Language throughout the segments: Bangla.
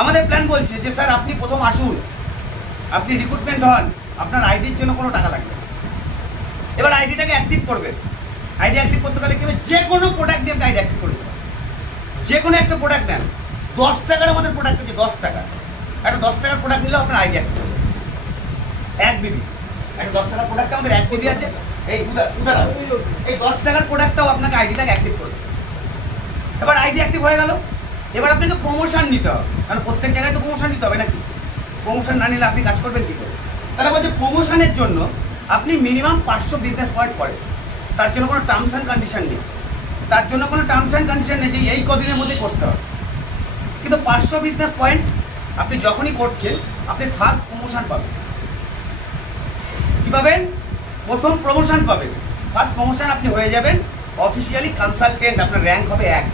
আমাদের প্ল্যান বলছে যে স্যার আপনি প্রথম আসুন, আপনি রিক্রুটমেন্ট হন, আপনার আইডির জন্য কোনো টাকা লাগবে। এবার আইডিটাকে অ্যাক্টিভ করবেন। আইডি অ্যাক্টিভ করতে গেলে কি হবে, যে কোনো প্রোডাক্ট দিয়ে আপনি আইডি অ্যাক্টিভ করে দেবেন। যে কোনো একটা প্রোডাক্ট নেন, 10 টাকার আমাদের প্রোডাক্ট আছে, 10 টাকা। একটা 10 টাকার প্রোডাক্ট নিলেও আপনার আইডি অ্যাক্টিভ হবে 1 বিবি। একটা 10 টাকার প্রোডাক্ট আমাদের 1 বিবি আছে। এই উদাহরণ, এই 10 টাকার প্রোডাক্টটাও আপনাকে আইডিটাকে অ্যাক্টিভ করবে। এবার আইডি অ্যাক্টিভ হয়ে গেল। এবার আপনাকে প্রমোশন নিতে হবে, কারণ প্রত্যেক জায়গায় তো প্রমোশন নিতে হবে নাকি? প্রমোশন না নিলে আপনি কাজ করবেন কি করে? তাহলে বলছে প্রমোশনের জন্য আপনি মিনিমাম 500 বিজনেস পয়েন্ট করেন। তার জন্য কোনো টার্মস অ্যান্ড কন্ডিশন নেই, তার জন্য কোনো টার্মস অ্যান্ড কন্ডিশন নেই যে এই কদিনের মধ্যে করতে হবে। কিন্তু 500 বিজনেস পয়েন্ট আপনি যখনই করছেন, আপনি ফার্স্ট প্রমোশন পাবেন। কি পাবেন? প্রথম প্রমোশন পাবেন। ফার্স্ট প্রমোশন আপনি হয়ে যাবেন অফিসিয়ালি কনসালটেন্ট, আপনার র্যাঙ্ক হবে 1।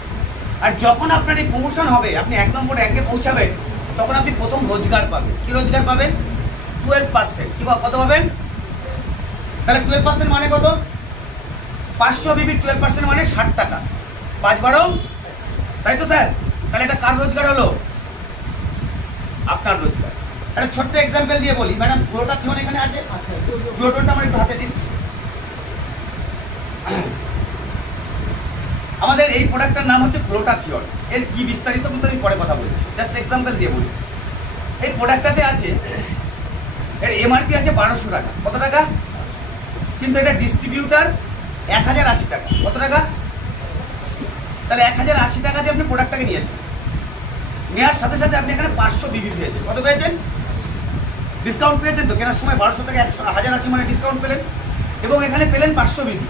আর যখন আপনার এই প্রমোশন হবে, আপনি 1 নম্বর র্যাঙ্কে পৌঁছাবেন, তখন আপনি প্রথম রোজগার পাবেন। কি রোজগার পাবেন? 12%। কি কত পাবেন? তাহলে 12% মানে কত? 500 বিবির 12% মানে 60 টাকা। 5 12, তাই তো স্যার? তাহলে এটা কার রোজগার হলো? আপনার রোজগার। একটা ছোট্ট এক্সাম্পল দিয়ে বলি, ম্যাডাম গ্লোটা থিওন এখানে আছে, গ্লোটনটা আমার একটু হাতে দিন। আমাদের এই প্রোডাক্টটার নাম হচ্ছে গ্লুটাথিয়ন। এর কি বিস্তারিত কিন্তু আমি পরে কথা বলছি, জাস্ট এক্সাম্পল দিয়ে বলি। এই প্রোডাক্টটাতে আছে, এর এমআরপি আছে 1200 টাকা। কত টাকা? কিন্তু এটা ডিস্ট্রিবিউটার 1080 টাকা। কত টাকা? তাহলে 1080 টাকা দিয়ে আপনি প্রোডাক্টটাকে নিয়েছেন। নেওয়ার সাথে সাথে আপনি এখানে 500 বিবি পেয়েছেন। কত পেয়েছেন? ডিসকাউন্ট পেয়েছেন তো, কেনার সময় 1200 থেকে 1080 মানে ডিসকাউন্ট পেলেন, এবং এখানে পেলেন 500 বিবি।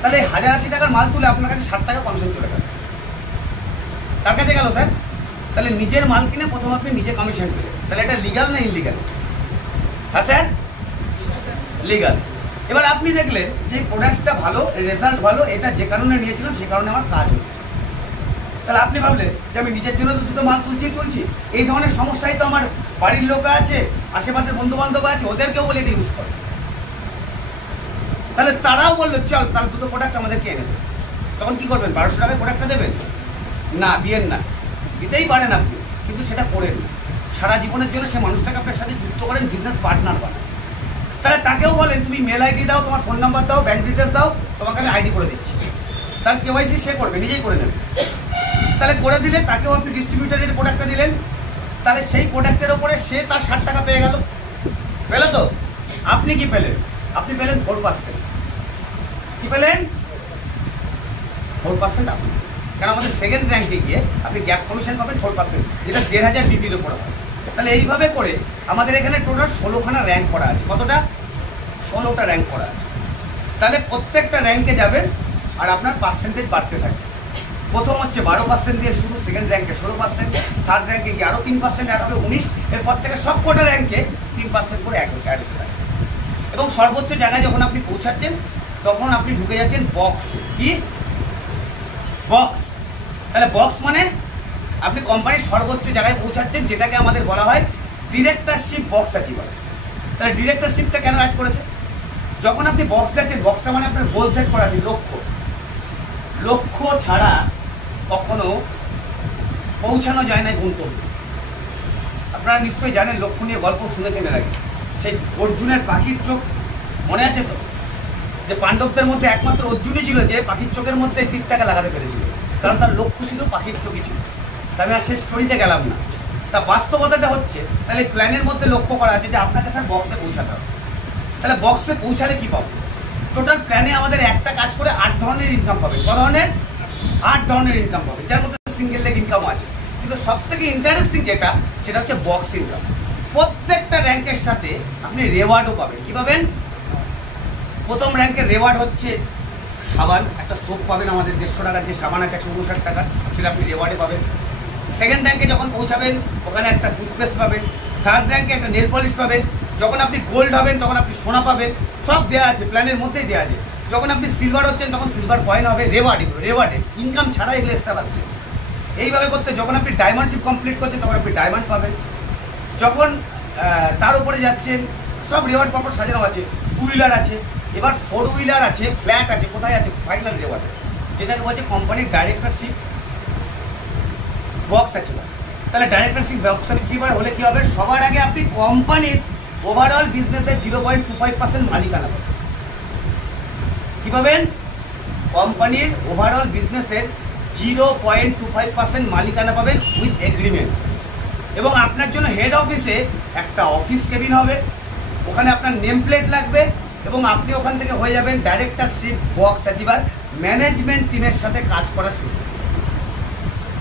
তাহলে 1080 টাকার মাল তুলে আপনার কাছে 60 টাকা কমিশন চলে গেল। কার কাছে গেল স্যার? তাহলে নিজের মাল কিনে প্রথম আপনি নিজে কমিশন পেলেন। তাহলে এটা লিগাল না ইনলিগাল? হ্যাঁ স্যার, লিগাল। এবার আপনি দেখলেন যে প্রোডাক্টটা ভালো, রেজাল্ট ভালো, এটা যে কারণে নিয়েছিলাম সে কারণে আমার কাজ হচ্ছে। তাহলে আপনি ভাবলেন যে আমি নিজের জন্য তো দুটো মাল তুলছি, এই ধরনের সমস্যাই তো আমার বাড়ির লোক আছে, আশেপাশের বন্ধু বান্ধব আছে, ওদেরকেও বলে এটা ইউজ করে। তাহলে তারাও বললো চল তাহলে দুটো প্রোডাক্ট আমাদেরকে এনে দেবে। তখন কি করবেন? 1200 টাকায় প্রোডাক্টটা দেবেন না? দিয়েন না, দিতেই পারেন আপনি, কিন্তু সেটা করেন সারা জীবনের জন্য সে মানুষটাকে আপনার সাথে যুক্ত করেন, বিজনেস পার্টনার বানান। তাহলে তাকেও বলেন তুমি মেল আইডি দাও, তোমার ফোন নাম্বার দাও, ব্যাংক ডিটেলস দাও, তোমাকে আমি আইডি করে দিচ্ছি। তার কেওয়াইসি সে করবে, নিজেই করে নেবে। তাহলে করে দিলে তাকেও আপনি ডিস্ট্রিবিউটারের প্রোডাক্টটা দিলেন, তাহলে সেই প্রোডাক্টের ওপরে সে তার 60 টাকা পেয়ে গেল। পেল তো? আপনি কি পেলেন? আপনি পেলেন 4%। কি পেলেন? 4% আপনি। কারণ আমাদের সেকেন্ড র্যাঙ্কে গিয়ে আপনি গ্যাপ কমিশন পাবেন 4%, যেটা 1500 বিপির উপরে হয়। তাহলে এইভাবে করে আমাদের এখানে টোটাল 16খানা র্যাঙ্ক করা আছে। কতটা? 16টা র্যাঙ্ক করা আছে। তাহলে প্রত্যেকটা র্যাঙ্কে যাবেন আর আপনার পার্সেন্টেজ বাড়তে থাকে। প্রথম হচ্ছে 12% দিয়ে শুরু, সেকেন্ড র্যাঙ্কে 16%, থার্ড র্যাঙ্কে গিয়ে আরো 3% অ্যাড হবে 19, এরপর থেকে সব কটা র্যাঙ্কে 3% করে অ্যাড হতে থাকে। এবং সর্বোচ্চ জায়গায় যখন আপনি পৌঁছাচ্ছেন তখন আপনি ঢুকে যাচ্ছেন বক্সে। কি বক্স? তাহলে বক্স মানে আপনি কোম্পানির সর্বোচ্চ জায়গায় পৌঁছাচ্ছেন, যেটাকে আমাদের বলা হয় ডিরেক্টরশিপ বক্স অ্যাচিভার। তাহলে ডিরেক্টরশিপটা কেন অ্যাড করেছে? যখন আপনি বক্স যাচ্ছেন, বক্সটা মানে আপনার গোল সেট করা আছে, লক্ষ্য। লক্ষ্য ছাড়া কখনো পৌঁছানো যায় না গন্তব্যে। আপনারা নিশ্চয়ই জানেন, লক্ষ্য নিয়ে গল্প শুনেছেন এর আগে। সেই অর্জুনের পাখির চোখ মনে আছে তো? যে পাণ্ডবদের মধ্যে একমাত্র অর্জুনই ছিল যে পাখির চোখের মধ্যে তীরটাকে লাগাতে পেরেছিল, কারণ তার লক্ষ্য ছিল পাখির চোখই ছিল। তা আমি আর সেই স্টোরিতে গেলাম না। তা বাস্তবতাটা হচ্ছে, তাহলে প্ল্যানের মধ্যে লক্ষ্য করা আছে যে আপনাকে স্যার বক্সে পৌঁছাতে হবে। তাহলে বক্সে পৌঁছালে কি পাবো? টোটাল প্ল্যানে আমাদের একটা কাজ করে 8 ধরনের ইনকাম পাবে। ক ধরনের? 8 ধরনের ইনকাম পাবে, যার মধ্যে সিঙ্গেল লেগ ইনকামও আছে। কিন্তু সব থেকে ইন্টারেস্টিং যেটা, সেটা হচ্ছে বক্স ইনকাম। প্রত্যেকটা র্যাঙ্কের সাথে আপনি রেওয়ার্ডও পাবেন। কি পাবেন? প্রথম র্যাঙ্কের রেওয়ার্ড হচ্ছে সাবান, একটা সোপ পাবেন আমাদের 150 টাকার যে সাবান আছে 159 টাকার, সেটা আপনি রেওয়ার্ডে পাবেন। সেকেন্ড র্যাঙ্কে যখন পৌঁছাবেন ওখানে একটা টুথপেস্ট পাবেন। থার্ড র্যাঙ্কে একটা নেল পলিশ পাবেন। যখন আপনি গোল্ড হবেন তখন আপনি সোনা পাবেন। সব দেওয়া আছে, প্ল্যানের মধ্যেই দেওয়া আছে। যখন আপনি সিলভার হচ্ছেন তখন সিলভার কয়েন হবে। রেওয়ার্ড, এগুলো রেওয়ার্ডে, ইনকাম ছাড়া এগুলো এক্সট্রা পাচ্ছে। এইভাবে করতে যখন আপনি ডায়মন্ডশিপ কমপ্লিট করছেন তখন আপনি ডায়মন্ড পাবেন। যখন তার উপরে যাচ্ছেন সব রেওয়ার্ড পরপর সাজানো আছে। 2 হুইলার আছে, এবার 4 হুইলার আছে, ফ্ল্যাট আছে। কোথায় আছে? ফাইনাল রেওয়ার্ড, যেটাকে বলছে কোম্পানির ডাইরেক্টরশিপ বক্স আছে। তাহলে ডাইরেক্টরশিপ ব্যবসায়িক হলে কি হবে, সবার আগে আপনি কোম্পানির ওভারঅল বিজনেসের 0.25% মালিকানা পাবেন। কি পাবেন? কোম্পানির ওভারঅল বিজনেসের 0.25% মালিকানা পাবেন উইথ এগ্রিমেন্ট। এবং আপনার জন্য হেড অফিসে একটা অফিস কেবিন হবে, ওখানে আপনার নেম প্লেট লাগবে এবং আপনি ওখান থেকে হয়ে যাবেন ডাইরেক্টরশিপ বক্স অ্যাচিভার, ম্যানেজমেন্ট টিমের সাথে কাজ করা শুরু।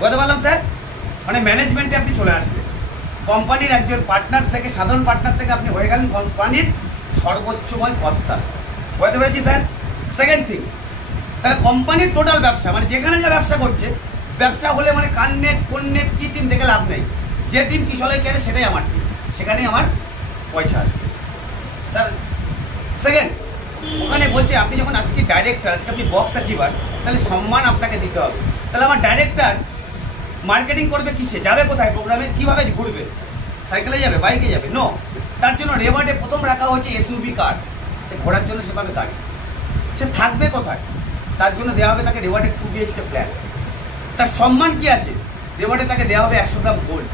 বলতে পারলাম স্যার? মানে ম্যানেজমেন্টে আপনি চলে আসবেন, কোম্পানির একজন পার্টনার থেকে, সাধারণ পার্টনার থেকে আপনি হয়ে গেলেন কোম্পানির সর্বোচ্চময় কর্তা। বলতে পেরেছি স্যার? সেকেন্ড থিং, তাহলে কোম্পানির টোটাল ব্যবসা, মানে যেখানে যা ব্যবসা করছে, ব্যবসা হলে মানে কাননেট কোন নেট কি টিম দেখে লাভ নেই, যে টিম কিশলয় কেনে সেটাই আমার টিম, সেখানেই আমার পয়সা আছে স্যার। সেকেন্ড, ওখানে বলছে আপনি যখন আজকে ডাইরেক্টর, আজকে আপনি বক্স অ্যাচিভার, তাহলে সম্মান আপনাকে দিতে হবে। তাহলে আমার ডাইরেক্টর মার্কেটিং করবে কিসে, যাবে কোথায়, প্রোগ্রামে কিভাবে ঘুরবে, সাইকেলে যাবে, বাইকে যাবে? নো, তার জন্য রেওয়ার্ডে প্রথম রাখা হচ্ছে এসইউভি কার, সে ঘোরার জন্য সেভাবে গাড়ি। সে থাকবে কোথায়, তার জন্য দেওয়া হবে তাকে রেওয়ার্ডে 2 BHK ফ্ল্যাট। তার সম্মান কি আছে, রেওয়ার্ডে তাকে দেওয়া হবে 100 গ্রাম গোল্ড।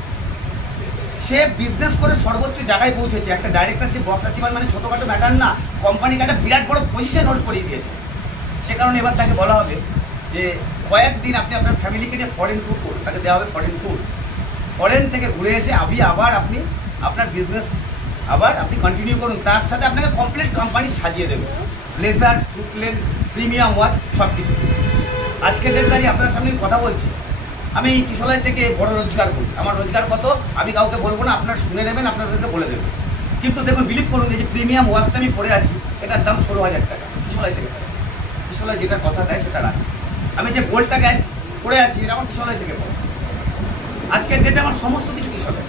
সে বিজনেস করে সর্বোচ্চ জায়গায় পৌঁছেছে। একটা ডাইরেক্টরশিপ বক্স অ্যাচিভার মানে ছোটোখাটো ম্যাটার না, কোম্পানিকে একটা বিরাট বড় পজিশন হোল্ড করিয়ে দিয়েছে। সে কারণে এবার তাকে বলা হবে যে কয়েকদিন আপনি আপনার ফ্যামিলিকে নিয়ে ফরেন ট্যুর করুন, তাকে দেওয়া হবে ফরেন ট্যুর। ফরেন থেকে ঘুরে এসে আবার আপনি আপনার বিজনেস আবার আপনি কন্টিনিউ করুন, তার সাথে আপনাকে কমপ্লিট কোম্পানি সাজিয়ে দেবে, ব্লেজার, টুকলেন, প্রিমিয়াম ওয়াচ, সব কিছু। আজকের ডেট দাঁড়িয়ে আপনার সামনে কথা বলছি, আমি কিশলয় থেকে বড় রোজগার করি, আমার রোজগার কত আমি কাউকে বলবো না, আপনারা শুনে নেবেন, আপনাদেরকে বলে দেবেন। কিন্তু দেখুন, বিলিভ করুন, এই যে প্রিমিয়াম ওয়াচটা আমি পরে আছি, এটার দাম 16,000 টাকা কিশলয় থেকে। কিশলয় যেটা কথা দেয় সেটা রাখি। আমি যে গোল্ডটাকে পরে আছি, এটা আমার কিশলয় থেকে পড়ে। আজকের ডেটে আমার সমস্ত কিছু কিশলয়।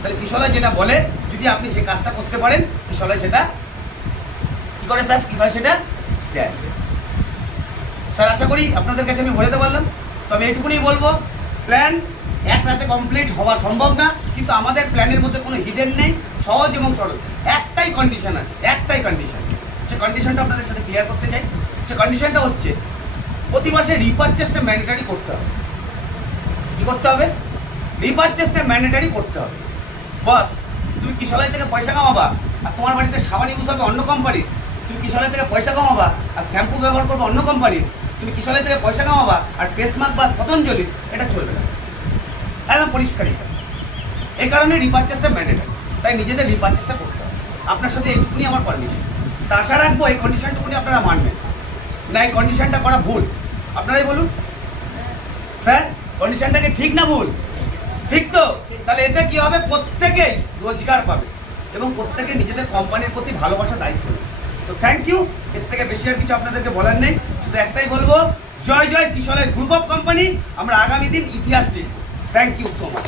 তাহলে কিশলয় যেটা বলে, যদি আপনি সেই কাজটা করতে পারেন, কিশলয় সেটা কি করে স্যার, কিশলয় সেটা দেয়। স্যার আশা করি আপনাদের কাছে আমি বোঝাতে পারলাম। তবে এইটুকুনি বলবো, প্ল্যান এক রাতে কমপ্লিট হওয়া সম্ভব না, কিন্তু আমাদের প্ল্যানের মধ্যে কোনো হিডেন নেই, সহজ এবং সরল। একটাই কন্ডিশন আছে, একটাই কন্ডিশন। সে কন্ডিশনটা আপনাদের সাথে ক্লিয়ার করতে চাই। সে কন্ডিশনটা হচ্ছে প্রতি মাসে রিপারচেসটা ম্যান্ডেটারি করতে হবে। কি করতে হবে? রিপারচেসটা ম্যান্ডেটারি করতে হবে। বস, তুমি কিশলয় থেকে পয়সা কামাবা আর তোমার বাড়িতে সাবান ইউজ হবে অন্য কোম্পানির, তুমি কিশলয় থেকে পয়সা কামাবা আর শ্যাম্পু ব্যবহার করবে অন্য কোম্পানির, তুমি কিশলয় থেকে পয়সা কামাবা আর ফেস মাস্ক বা পতঞ্জলি, এটা চলবে না। একদম পরিষ্কার হিসাব। এই কারণে রিপারচেসটা ম্যান্ডেটারি, তাই নিজেদের রিপারচেসটা করতে হবে। আপনার সাথে এইটুকুনি আমার পারমিশন। তা আশা রাখবো এই কন্ডিশনটুকুনি আপনারা মানবেন না। এই কন্ডিশনটা করা ভুল, আপনারাই বলুন স্যার, কন্ডিশনটাকে ঠিক না ভুল? ঠিক তো? তাহলে এতে কি হবে, প্রত্যেকেই রোজগার পাবে এবং প্রত্যেকে নিজেদের কোম্পানির প্রতি ভালোবাসা দায়িত্ব নেবে। তো থ্যাংক ইউ। এর থেকে বেশি আর কিছু আপনাদেরকে বলার নেই, শুধু একটাই বলবো, জয় জয় কিশলয় গ্রুপ অফ কোম্পানি। আমরা আগামী দিন ইতিহাস লিখব। Thank you so much.